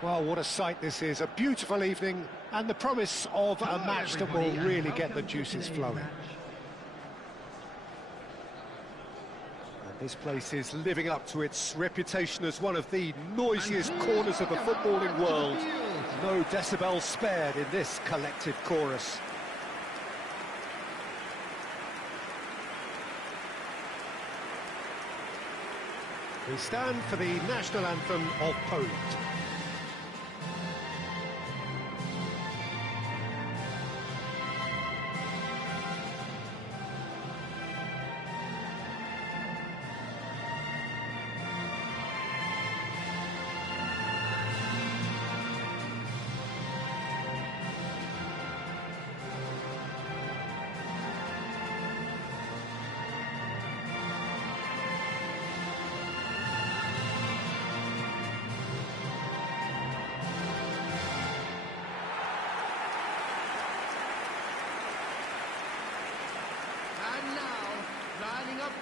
Well, what a sight this is. A beautiful evening and the promise of a match that will really get the juices flowing. And this place is living up to its reputation as one of the noisiest corners of the footballing world. No decibels spared in this collective chorus. We stand for the national anthem of Poland.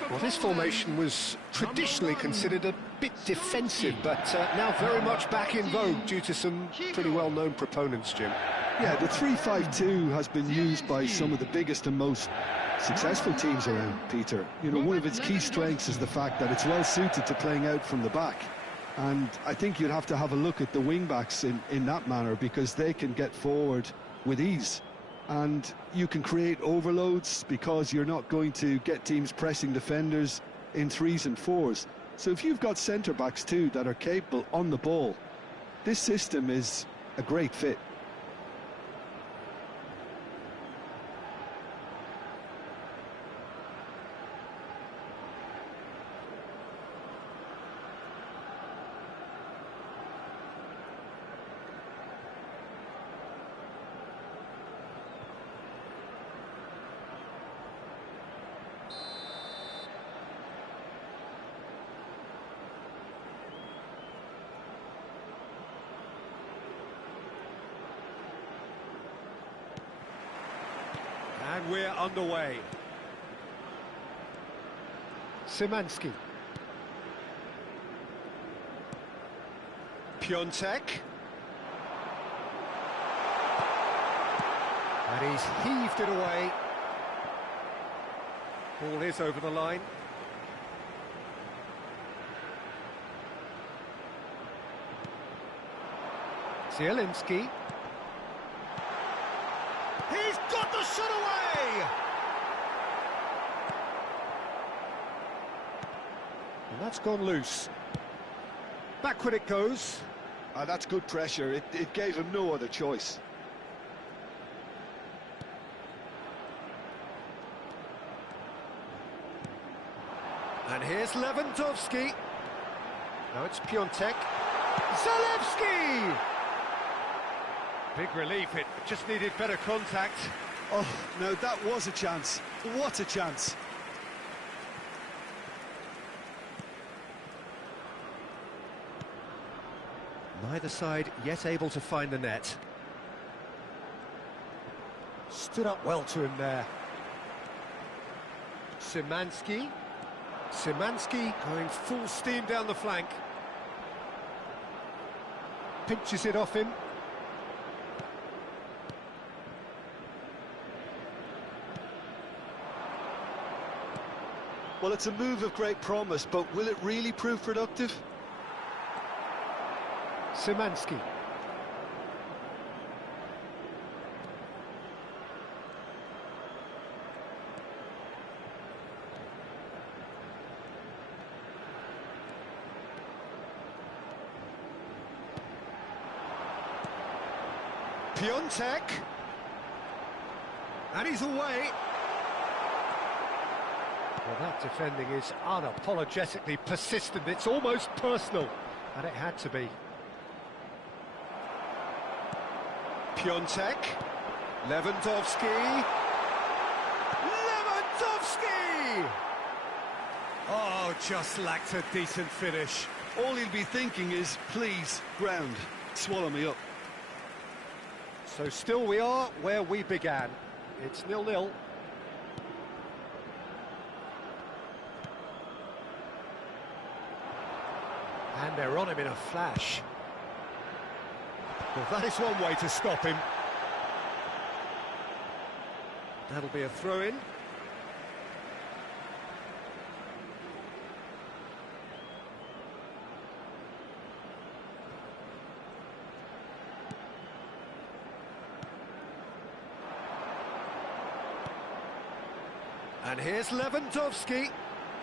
Well, this formation was traditionally considered a bit defensive, but now very much back in vogue due to some pretty well-known proponents, Jim. Yeah, the 3-5-2 has been used by some of the biggest and most successful teams around, Peter. You know, one of its key strengths is the fact that it's well-suited to playing out from the back. And I think you'd have to have a look at the wing-backs in that manner, because they can get forward with ease. And you can create overloads because you're not going to get teams pressing defenders in 3s and 4s. So if you've got centre-backs too that are capable on the ball, this system is a great fit. And we're underway. Szymanski. Piontek. And he's heaved it away. Ball is over the line. Zielinski. He's got the shot away! And that's gone loose. Backward it goes. That's good pressure. It gave him no other choice. And here's Lewandowski. Now it's Piontek. Zalewski! Big relief, it just needed better contact. Oh, no, that was a chance. What a chance. Neither side yet able to find the net. Stood up well to him there. Szymanski. Szymanski going full steam down the flank. Pinches it off him. Well, it's a move of great promise, but will it really prove productive? Szymanski. Piontek. And he's away. Well, that defending is unapologetically persistent. It's almost personal, and it had to be. Piontek. Lewandowski. Lewandowski! Oh, just lacked a decent finish. All he'll be thinking is, please, ground, swallow me up. So still we are where we began. It's 0-0. And they're on him in a flash. Well, that is one way to stop him. That'll be a throw-in. And here's Lewandowski.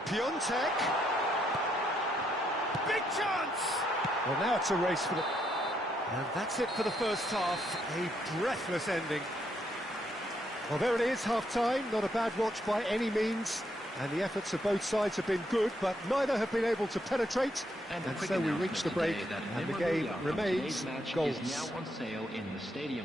Piontek. Big chance! Well, now it's a race for the... And that's it for the first half. A breathless ending. Well, there it is, half-time. Not a bad watch by any means. And the efforts of both sides have been good, but neither have been able to penetrate. And so we reach the break, and the game remains goals.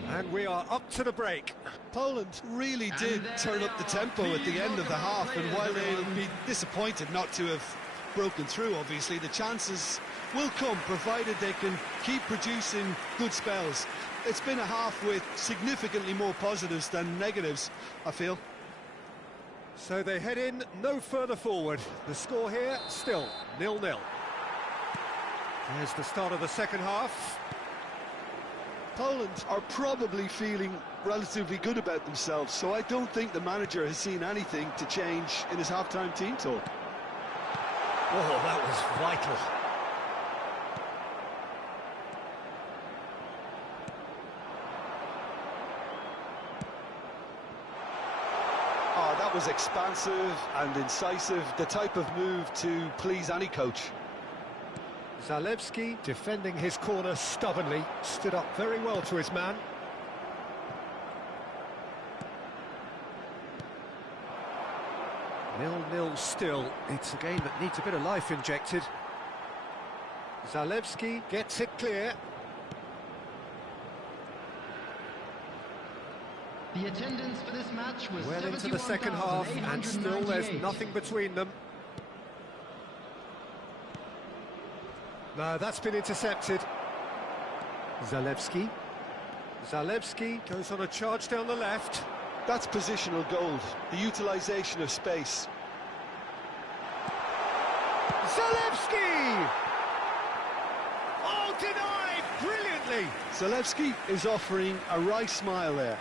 And we are up to the break. Poland really did turn up the tempo at the end of the half, and while they'll be disappointed not to have broken through, obviously, the chances will come, provided they can keep producing good spells. It's been a half with significantly more positives than negatives, I feel. So they head in no further forward. The score here, still 0-0. There's the start of the second half. Poland are probably feeling relatively good about themselves, so I don't think the manager has seen anything to change in his half-time team talk. Oh, that was vital. Oh, that was expansive and incisive, the type of move to please any coach. Zalewski, defending his corner stubbornly, stood up very well to his man. Nil-nil still. It's a game that needs a bit of life injected. Zalewski gets it clear. The attendance for this match was well into the second half, and still there's nothing between them. No, that's been intercepted. Zalewski. Zalewski goes on a charge down the left. That's positional gold, the utilisation of space. Zalewski! Oh, denied brilliantly! Zalewski is offering a wry smile there.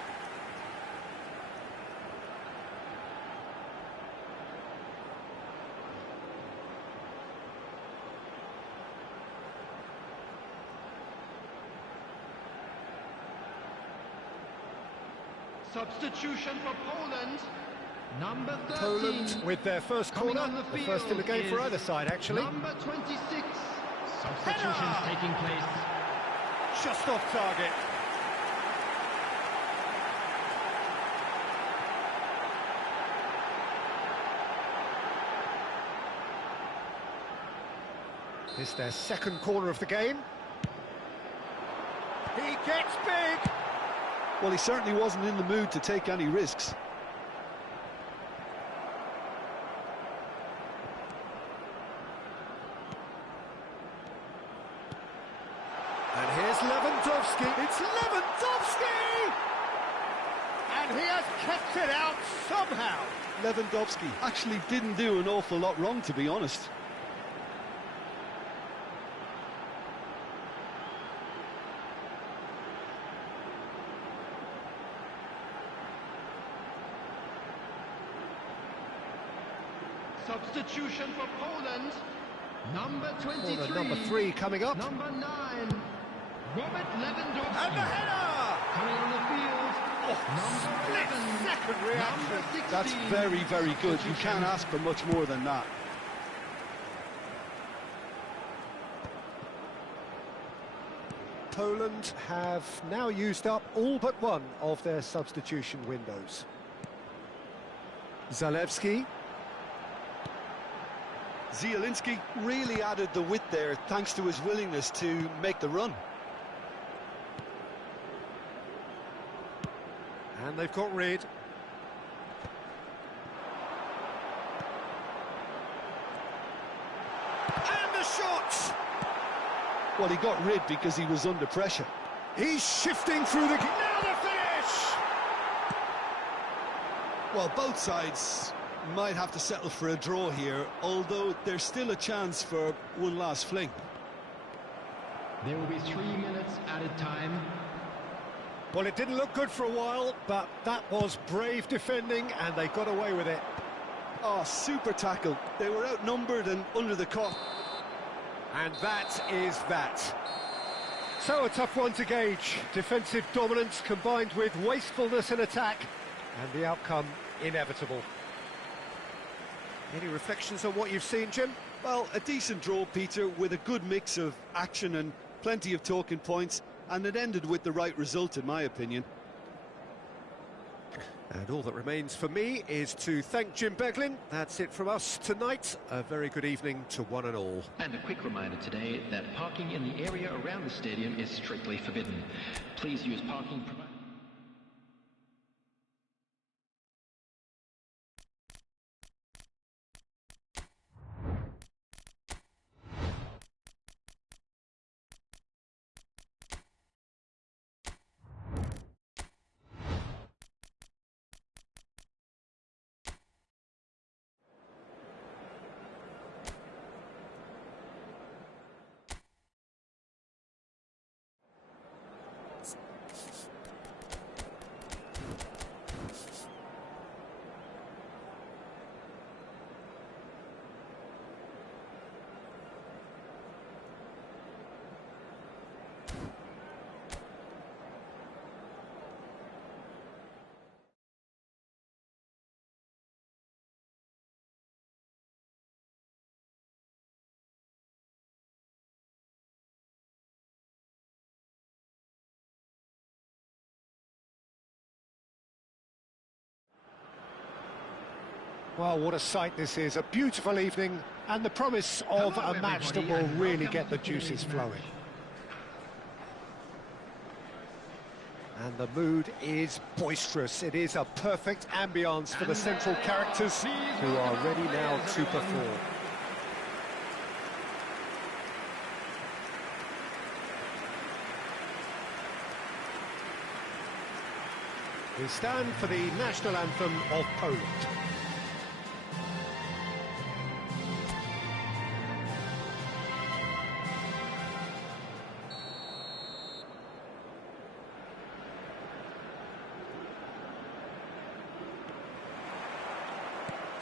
Substitution for Poland, number 13. Poland with their first corner, the first in the game for either side, actually. Number 26. Substitutions taking place. Just off target. It's their second corner of the game. He gets big! Well, he certainly wasn't in the mood to take any risks. And here's Lewandowski. It's Lewandowski! And he has kept it out somehow. Lewandowski actually didn't do an awful lot wrong, to be honest. Substitution for Poland, number 23. Corner number 3 coming up. Number 9, Robert Lewandowski. And the header! Coming on the field, number 11. Second reaction. Number 16. That's very, very good. You can't ask for much more than that. Poland have now used up all but one of their substitution windows. Zalewski. Zielinski really added the width there thanks to his willingness to make the run. And they've got rid. And the shot! Well, he got rid because he was under pressure. He's shifting through the... Now the finish! Well, both sides might have to settle for a draw here, although there's still a chance for one last fling. There will be 3 minutes added time. Well, it didn't look good for a while, but that was brave defending, and they got away with it. Oh, super tackle. They were outnumbered and under the cost. And that is that. So a tough one to gauge. Defensive dominance combined with wastefulness in attack, and the outcome inevitable. Any reflections on what you've seen, Jim? Well, a decent draw, Peter, with a good mix of action and plenty of talking points, and it ended with the right result, in my opinion. And all that remains for me is to thank Jim Beglin. That's it from us tonight. A very good evening to one and all. And a quick reminder today that parking in the area around the stadium is strictly forbidden. Please use parking provided. Well, what a sight this is. A beautiful evening and the promise of Hello, a match that everybody, will and really welcome get the to juices today's flowing. match. And the mood is boisterous. It is a perfect ambience for the central characters who are ready now to perform. We stand for the national anthem of Poland.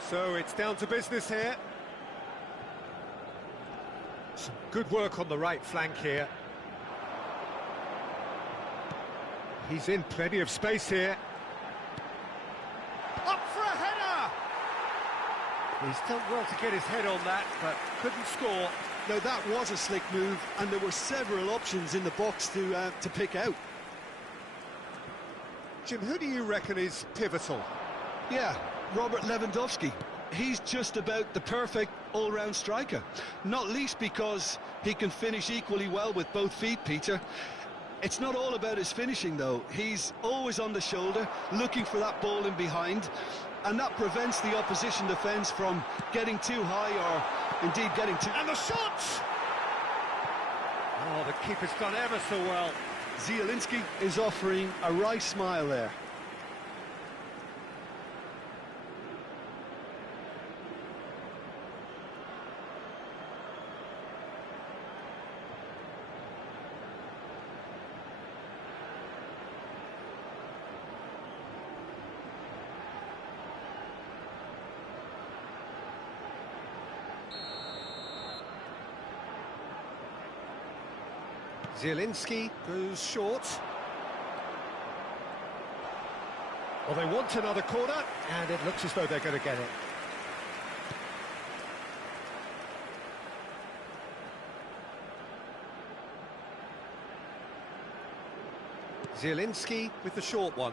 So it's down to business here. Some good work on the right flank here. He's in plenty of space here. Up for a header! He's done well to get his head on that, but couldn't score. Now, that was a slick move, and there were several options in the box to pick out. Jim, who do you reckon is pivotal? Yeah, Robert Lewandowski. He's just about the perfect all-round striker, not least because he can finish equally well with both feet, Peter. It's not all about his finishing, though. He's always on the shoulder, looking for that ball in behind, and that prevents the opposition defence from getting too high or indeed getting too... And the shot! Oh, the keeper's done ever so well. Zielinski is offering a wry smile there. Zielinski goes short. Well, they want another corner, and it looks as though they're going to get it. Zielinski with the short one.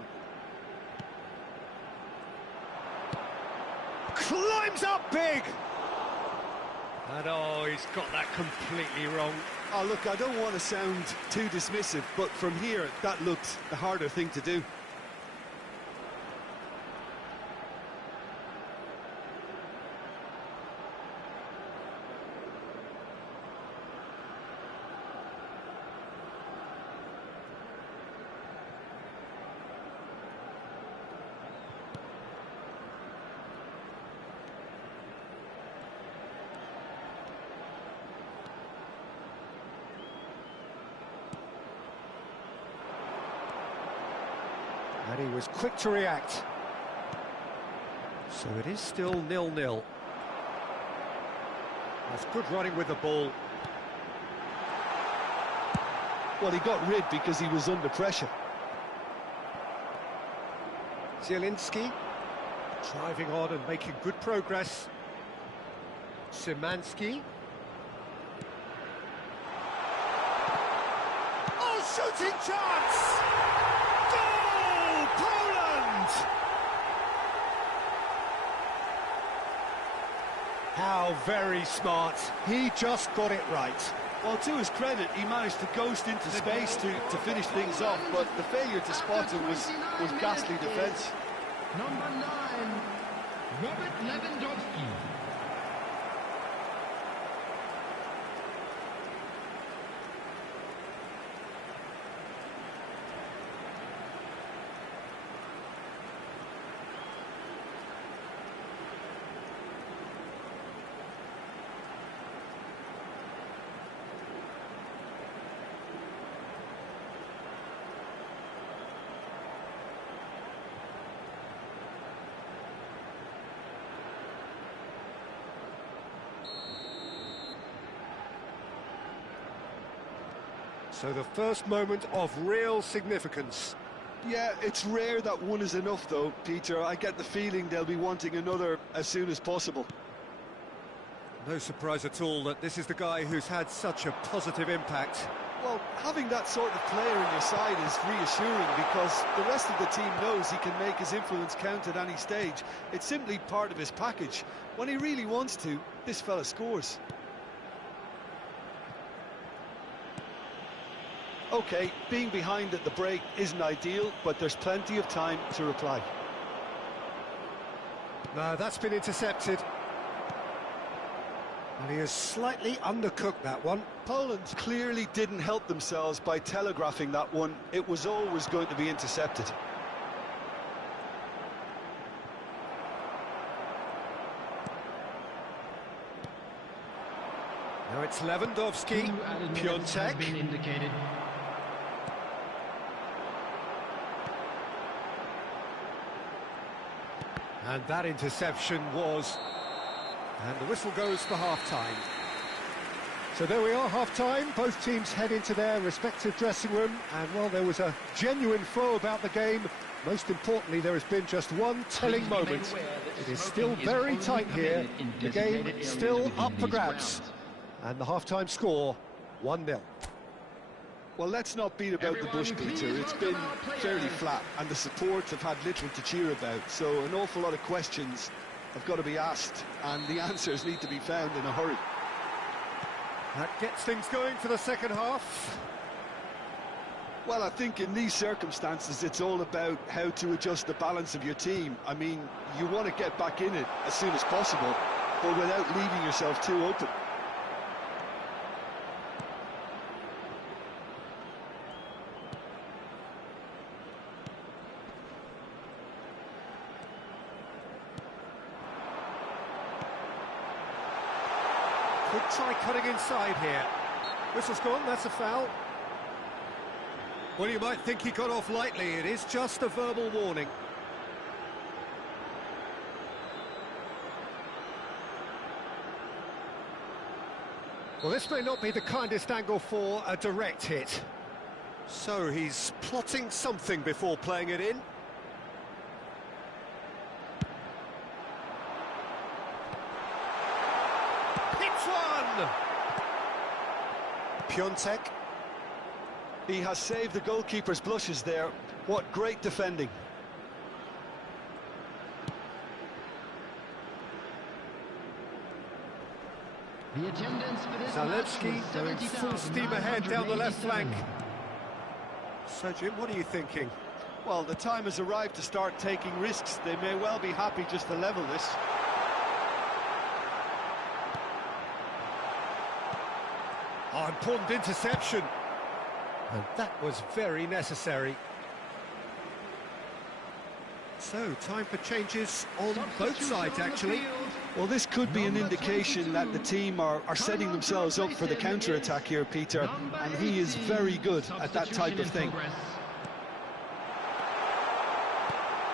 Climbs up big! And oh, he's got that completely wrong. Oh, look, I don't want to sound too dismissive, but from here, that looked the harder thing to do. And he was quick to react. So it is still 0-0. That's good running with the ball. Well, he got rid because he was under pressure. Zielinski driving on and making good progress. Szymanski. Oh, shooting chance! Goal, Poland! How very smart. He just got it right. Well, to his credit, he managed to ghost into space to finish things off, but the failure to spot him was ghastly defence. Number 9, Robert Lewandowski. So the first moment of real significance. Yeah, it's rare that one is enough, though, Peter. I get the feeling they'll be wanting another as soon as possible. No surprise at all that this is the guy who's had such a positive impact. Well, having that sort of player in your side is reassuring because the rest of the team knows he can make his influence count at any stage. It's simply part of his package. When he really wants to, this fella scores. OK, being behind at the break isn't ideal, but there's plenty of time to reply. No, that's been intercepted. And he has slightly undercooked that one. Poland clearly didn't help themselves by telegraphing that one. It was always going to be intercepted. Now it's Lewandowski, Piontek. And that interception was... And the whistle goes for half-time. So there we are, half-time. Both teams head into their respective dressing room. And, well, there was a genuine flow about the game. Most importantly, there has been just one telling moment. It is still very tight here. The game still up for grabs. And the half-time score, 1-0. Well, let's not beat about the bush, Peter. It's been fairly flat, and the supports have had little to cheer about. So an awful lot of questions have got to be asked, and the answers need to be found in a hurry. That gets things going for the second half. Well, I think in these circumstances, it's all about how to adjust the balance of your team. I mean, you want to get back in it as soon as possible, but without leaving yourself too open. Could try cutting inside here. Whistle's gone, that's a foul. Well, you might think he got off lightly. It is just a verbal warning. Well, this may not be the kindest angle for a direct hit. So he's plotting something before playing it in. Hits one! Piontek. He has saved the goalkeeper's blushes there. What great defending. The attendance for this Zalewski going full steam ahead down the left flank. So, Jim, what are you thinking? Well, the time has arrived to start taking risks. They may well be happy just to level this. Oh, important interception. And that was very necessary. So, time for changes on both sides, actually. Well, this could be an indication that the team are setting themselves up for the counter-attack here, Peter, and he is very good at that type of thing.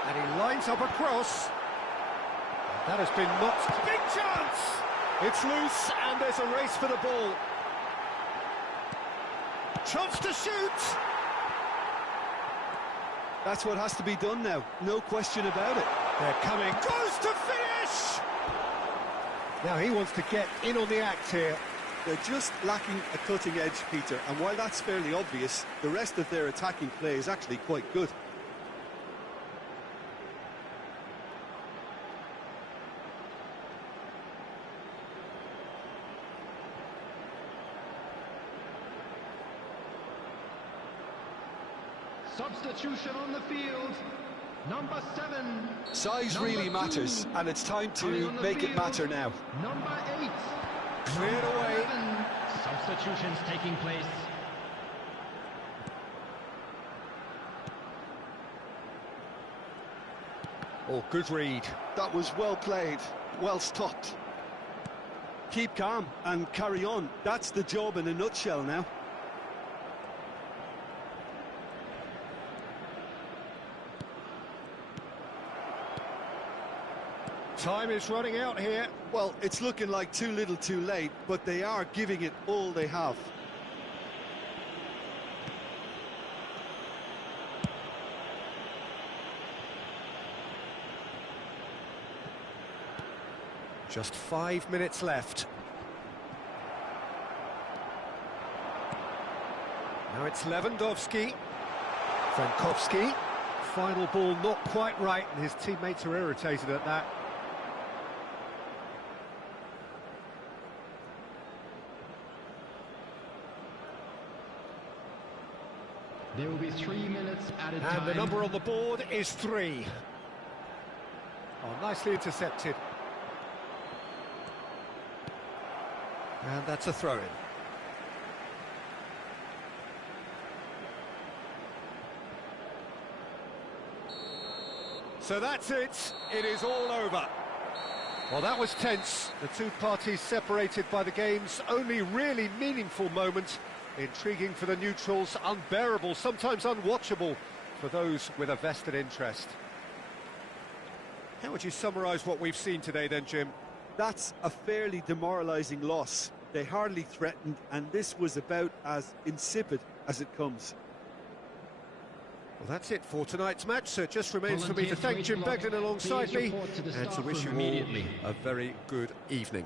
And he lines up a cross. That has been knocked. Big chance! It's loose, and there's a race for the ball. Chance to shoot! That's what has to be done now, no question about it. They're coming. Goes to finish! Now he wants to get in on the act here. They're just lacking a cutting edge, Peter, and while that's fairly obvious, the rest of their attacking play is actually quite good. Substitution on the field. Number 7. Size Number really 2. matters, and it's time to make it matter now. Number 8. Cleared away. 11. Substitutions taking place. Oh, good read. That was well played, well stopped. Keep calm and carry on. That's the job in a nutshell now. Time is running out here. Well, it's looking like too little too late, but they are giving it all they have. Just 5 minutes left. Now it's Lewandowski. Frankowski. Final ball not quite right, and his teammates are irritated at that. There will be 3 minutes added time. And the number on the board is 3. Oh, nicely intercepted. And that's a throw-in. So that's it. It is all over. Well, that was tense. The two parties separated by the game's only really meaningful moment. Intriguing for the neutrals, unbearable, sometimes unwatchable for those with a vested interest. How would you summarise what we've seen today then, Jim? That's a fairly demoralising loss. They hardly threatened, and this was about as insipid as it comes. Well, that's it for tonight's match, so it just remains for me to thank Jim Beglin alongside me and to wish you all a very good evening.